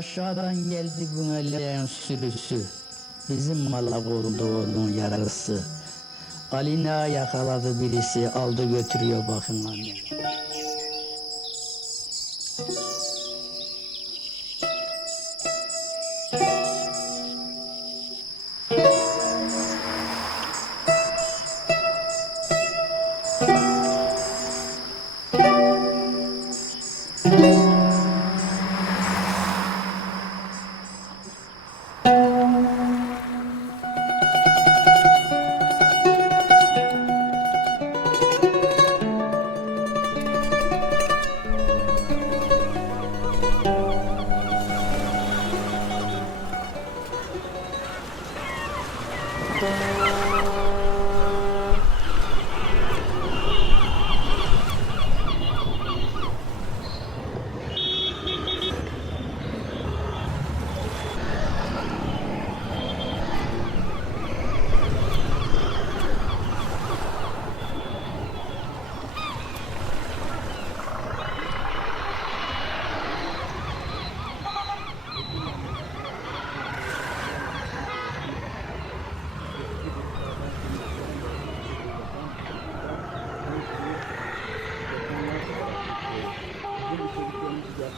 Aşağıdan geldi bu meleğin sürüsü. Bizim mala vurdu onun yarısı. Alina yakaladı birisi aldı götürüyor bakın annemi. Bizim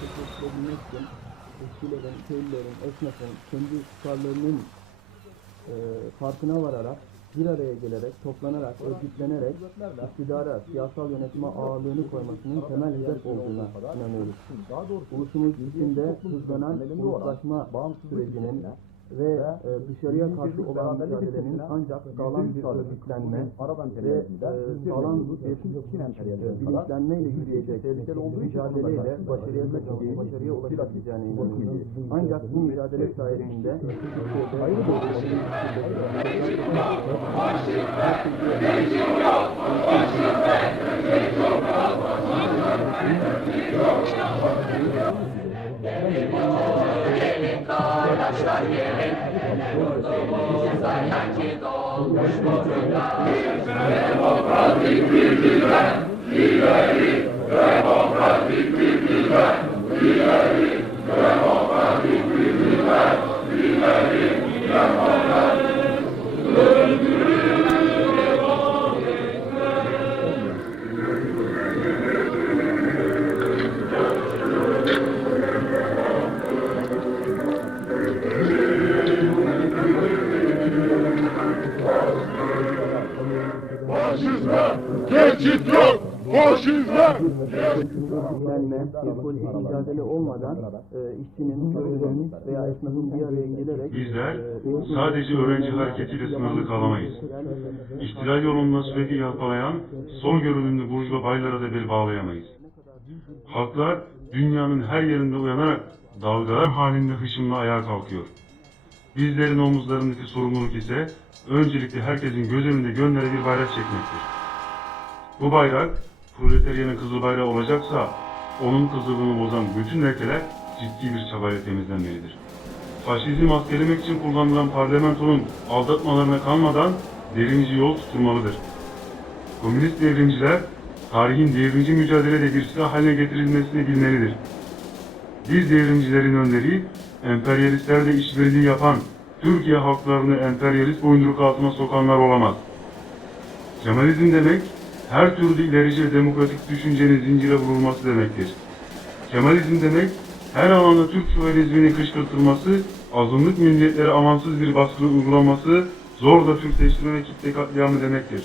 gerçekleştirebilmek için eskilerin, köylülerin, esnafın kendi çıkarlarının e, farkına vararak bir araya gelerek, toplanarak, örgütlenerek iktidara, siyasal yönetime ağırlığını koymasının temel hedef olduğuna inanıyoruz. Ulusumuz içinde hızlanan uluslaşma sürecinin ve e, dışarıya karşı olan mücadelenin ancak sağlam bir örgütlenme ve e, sağlam bir e, bilinçlenmeyle yürüyecek mücadeleyle başarıya taşıyacağını, başarıya ulaşabileceğine inanıyoruz. Ancak bu mücadele sayesinde Türkiye'de Faşizme bir politik mücadele olmadan e, işçinin, köylünün veya esnafın bir araya gelerek Bizler e, sadece öğrenci hareketiyle sınırlı kalamayız. İhtilal yolunda sürekli yalpalayan, son görünümlü burjuva baylara da bel bağlayamayız. Halklar dünyanın her yerinde uyanarak dalgalar halinde hışımla ayağa kalkıyor. Bizlerin omuzlarındaki sorumluluk ise öncelikle herkesin göz önünde gönlere bir bayrak çekmektir. Bu bayrak proletaryanın kızıl bayrağı olacaksa onun kızılığını bozan bütün lekeler ciddi bir çabayla temizlenmelidir. Faşizmi maskelemek için kullanılan parlamentonun aldatmalarına kalmadan devrimci yol tutulmalıdır. Komünist devrimciler tarihin devrimci mücadelede bir silah haline getirilmesini bilmelidir. Biz devrimcilerin önderi, emperyalistlerle işbirliği yapan, Türkiye halklarını emperyalist boyunduruk altına sokanlar olamaz. Kemalizm demek, her türlü ilerici demokratik düşüncenin zincire vurulması demektir. Kemalizm demek, her alanda Türk şövalizminin kışkırtılması, azınlık milliyetlere amansız bir baskı uygulaması, zor da Türkleştirme ve kitle katliamı demektir.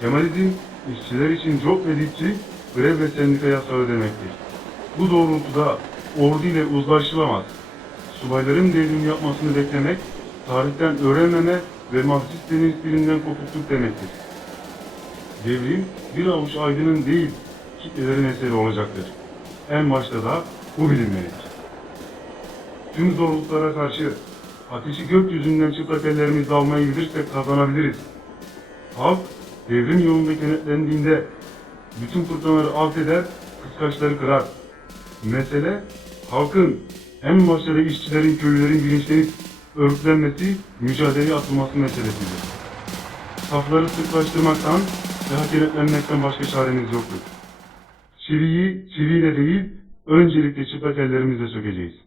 Kemalizm, işçiler için çok ve dipçik, grev ve sendika yasağı demektir. Bu doğrultuda ordu ile uzlaşılamaz. Subayların devrim yapmasını beklemek, tarihten öğrenmeme ve Marksist Leninist birinden kopukluk demektir. Devrim bir avuç aydının değil, kitlelerin eseri olacaktır. En başta da bu bilinmelidir. Tüm zorluklara karşı ateşi gökyüzünden çıplak ellerimizle almayı bilirsek kazanabiliriz. Halk devrim yolunda kenetlendiğinde bütün fırtınaları alt eder, kıskaçları kırar. Mesele halkın en başta da işçilerin, köylülerin bilinçlenip örgütlenmesi, mücadeleye atılması meselesidir. Safları sıklaştırmaktan ve kenetlenmekten başka çaremiz yoktur. Çiviyi çiviyle değil, öncelikle çıplak ellerimizle sökeceğiz.